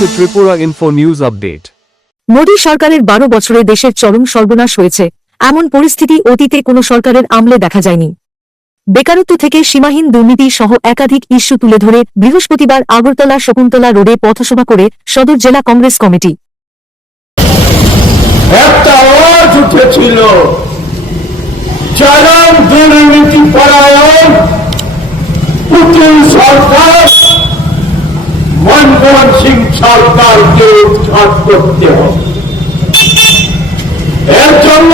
to Tripura Info News Update. Modi সরকারের 12 বছরে দেশের চরম সর্বনাশ হয়েছে, এমন পরিস্থিতি অতীতে কোনো সরকারের আমলে দেখা যায়নি। বেকারত্ব থেকে সীমাহীন দুর্নীতি সহ একাধিক ইস্যু তুলে ধরে বৃহস্পতিবার আগরতলা শকুন্তলা রোডে পথসভা করে সদর জেলা কংগ্রেস কমিটি। একটা আওয়াজ উঠেছিল, চরম দুর্নীতি পরায়ণ পুতিন সরকার মনমোহন সিং সরকারকে উৎখাত করতে হবে। এর জন্য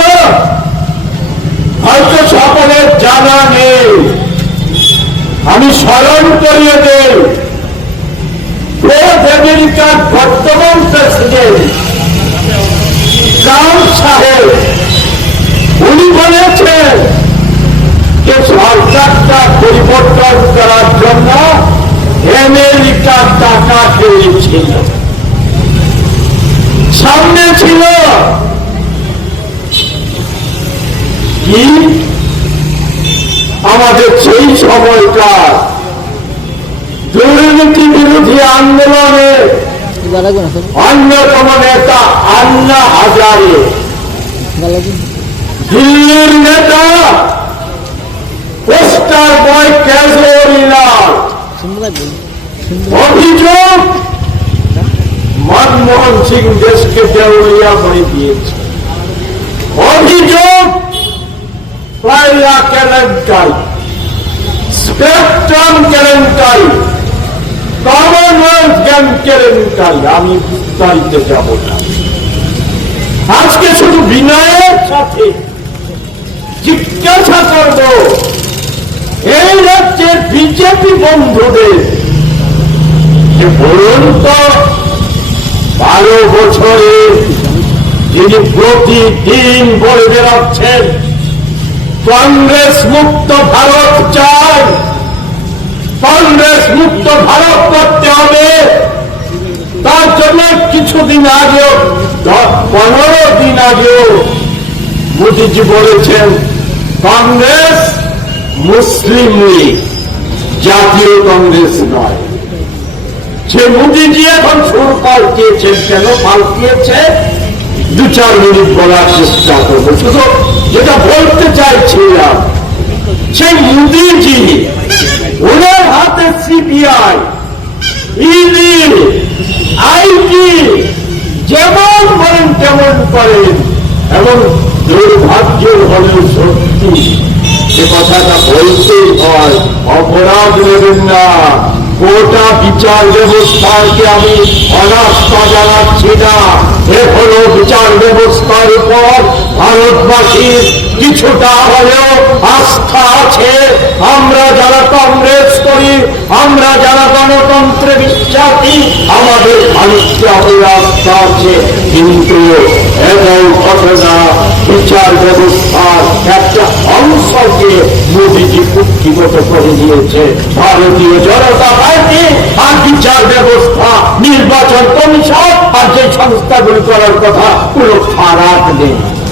হয়তো সকলের জানা নেই, আমি স্মরণ করিয়ে দেই, আমেরিকার বর্তমান প্রেসিডেন্ট ট্রাম্প সাহেব উনি বলেছেন যে সরকারটা পরিবর্তন করার জন্য আমেরিকার টাকা খেয়েছিল। সামনে ছিল কি আমাদের সেই সময়কার দুর্নীতি বিরোধী আন্দোলনে অন্যতম নেতা আন্না হাজারে, দিল্লির নেতা পোস্টার বয় কেজরিওয়াল, অভিযোগ মনমোহন সিং দেশকে দেউলিয়া করে দিয়েছে, অভিযোগ কয়লা কেলেঙ্কারি, স্পেকট্রাম কেলেঙ্কারি, কমনওয়েলথ গেম কেলেঙ্কারি। আমি বিস্তারিত যাব না, আজকে শুধু বিনয়ের সাথে জিজ্ঞাসা করব এই রাজ্যের বিজেপি বন্ধুদের যে বলুন তো 12 বছরে যিনি প্রতিদিন বলে বেড়াচ্ছেন কংগ্রেস মুক্ত ভারত চাই, কংগ্রেস মুক্ত ভারত করতে হবে, তার জন্য কিছুদিন আগেও 15 দিন আগেও মোদীজি বলেছেন কংগ্রেস মুসলিম লীগ, জাতীয় কংগ্রেস নয়। সে মোদীজি এখন সুর পাল্টিয়েছেন, কেন পাল্টিয়েছে 2-4 মিনিট বলার চেষ্টা করবো। শুধু যেটা বলতে চাইছিলাম, সেই মোদীজি ওনার হাতে সিবিআই, ইডি, আইটি যেমন বলেন তেমন করেন, এবং দুর্ভাগ্য হলেও সত্যি এ কথাটা বলতেই হয়, অপরাধ নেবেন না। গোটা বিচার ব্যবস্থাকে আমি অনাস্থা জানাচ্ছি না, এ হলো বিচার ব্যবস্থার উপর ভারতবাসীর কিছুটা হলেও আস্থা আছে। আমরা যারা কংগ্রেস করি, আমরা যারা গণতন্ত্রে বিশ্বাসী, আমাদের মানুষকে আস্থা আছে, কিন্তু এমন ঘটনা বিচার ব্যবস্থার একটা অংশকে মোদীজি কুক্ষিগত করে দিয়েছে। ভারতীয় জনতা পার্টি আর বিচার ব্যবস্থা, নির্বাচন কমিশন আর যে সংস্থাগুলি করার কথা কোনো ফারাক নেই।